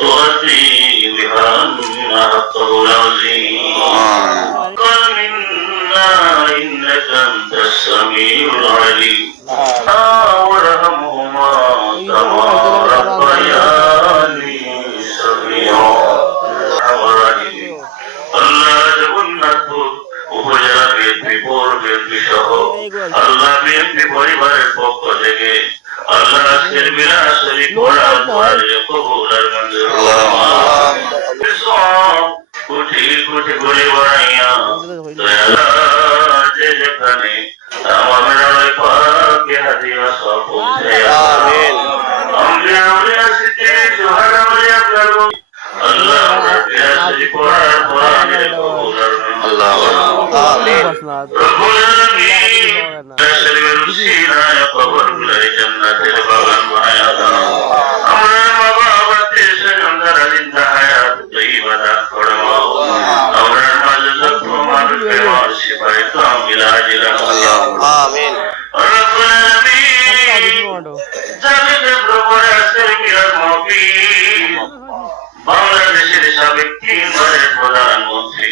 تؤدي بها حقه العظيم قل منا إنك أنت السميع العليم وارحمهما كما ربياني صغيرا আল্লাহ জগন্নাথপুর উপজেলা বিএনপি পৌর বিএনপি সহ আল্লাহ বিএনপি পরিবারের পক্ষ থেকে আল্লাহ আজকের মিলাদ শরীফ পড়া কবুল আর মঞ্জুর কোটি কোটি ঘুরে বাড়াইয়া যে যেখানে আমাদের আলোয় পাকে হাদিয়া সব পৌঁছাইয়া আমরা আউলিয়া সিদ্দিক সুহাদা আউলিয়া করব আল্লাহ আমরা মিলাদ শরীফ পড়ার কোরআনের কবুল আর আল্লাহ আমিন রব্বুল আলামিন শরীফের উসিলায় কবরগুলোর জান্নাতের বাগান বানায়া দাও আমরা মা বাবাদের সঙ্গে জিন্দা হায়াত তৈবা দান ফরমাও আমরা মাঝে যত মানুষ বেমার শিফায়ে কামিলা আজিলা আল্লাহ আমিন রব্বুল আলামিন জামিনের প্রভুর আজকের মিলাদ মাহফিল বাংলাদেশের সাবেক তিনবারের প্রধানমন্ত্রী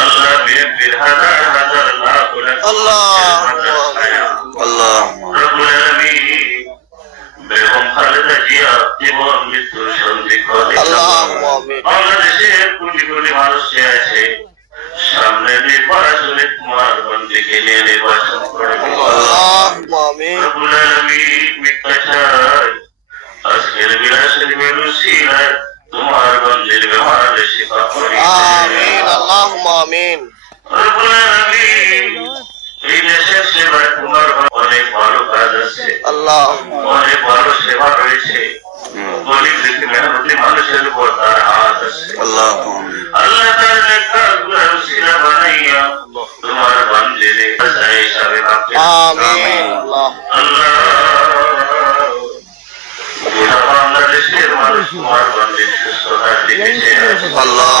আল্লাহ বিএনপির হাজার হাজার লাখ আল্লাহ রব্বুল আলামিন বেগম খালেদা জিয়া জীবন মৃত্যুর সন্ধিক্ষণ বাংলাদেশের কোটি কোটি মানুষ আছে সামনে নির্বাচনে তোমার বন্দীকে নিয়ে নির্বাচন করে রব্বুল আলামিন মিথ্যা চাই আজকের মিলাদ শরীফের উসিলায় তোমার বন্দির ব্যবহারে শিফা করি আমিন আল্লাহুম্মা আমিন রব্বুল আলামিন এই দেশের সেবায় তোমার অনেক ভালো কাজ আছে আল্লাহ অনেক ভালো সেবা রয়েছে গরিব দুঃখী মেহনতি মানুষের উপর তার হাত আছে আল্লাহ আল্লাহ তার নেককারগুলোর উসিলা বানাইয়া তোমার বন্দির হিসাবে রাখে আমিন আল্লাহ বাংলাদেশের মানুষ তোমার বন্দির সুস্থতার দিকে আল্লাহ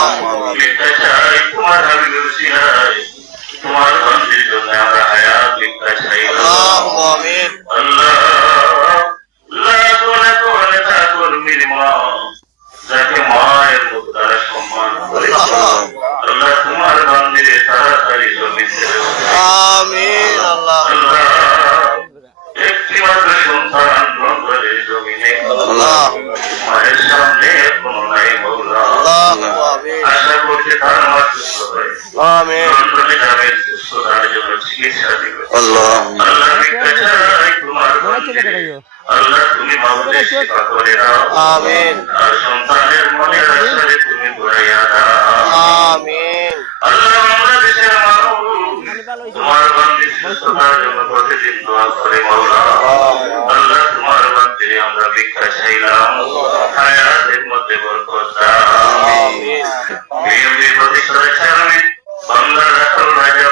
মিথ্যা চাই তোমার হাবিবের উসিলায় তোমার বন্দির জন্য আমরা হায়াত ভিক্ষা চাই আল্লাহুম্মা আমিন আল্লাহ লাখ লাখ নেতা কর্মীর মা যাকে মায়ের মতো তারা সম্মান করে আল্লাহ তোমার বন্দিরে তাড়াতাড়ি জমিতে আমিন আল্লাহ আল্লাহ একটি মাত্র সন্তান বন্ধের জমিনে আল্লাহ মায়ের সামনে কোনো নাই মৌলা আল্লাহুম্মা আমিন আশা করতে তার মা সুস্থ হয় আমিন লন্ডনে যাবেন সুস্থতার জন্য চিকিৎসা দিবেন আল্লাহ আল্লাহ ভিক্ষা চাই তোমার বন্দিরে আল্লাহ তুমি মাওলার সেবা করে দাও আমিন আর সন্তানের মনের আশারে তুমি ঘুরাইয়া দাও আমিন আল্লাহ বাংলাদেশের মানুষ তোমার বন্দির সুস্থতার জন্য প্রতিদিন দোয়া করে মাওলা আল্লাহ তোমার বন্দিরে আমরা ভিক্ষা চাইলাম হায়াতের মধ্যে বরকত দাও আমিন বিএনপি প্রতিষ্ঠাতা চেয়ারম্যান বাংলার রাখাল রাজা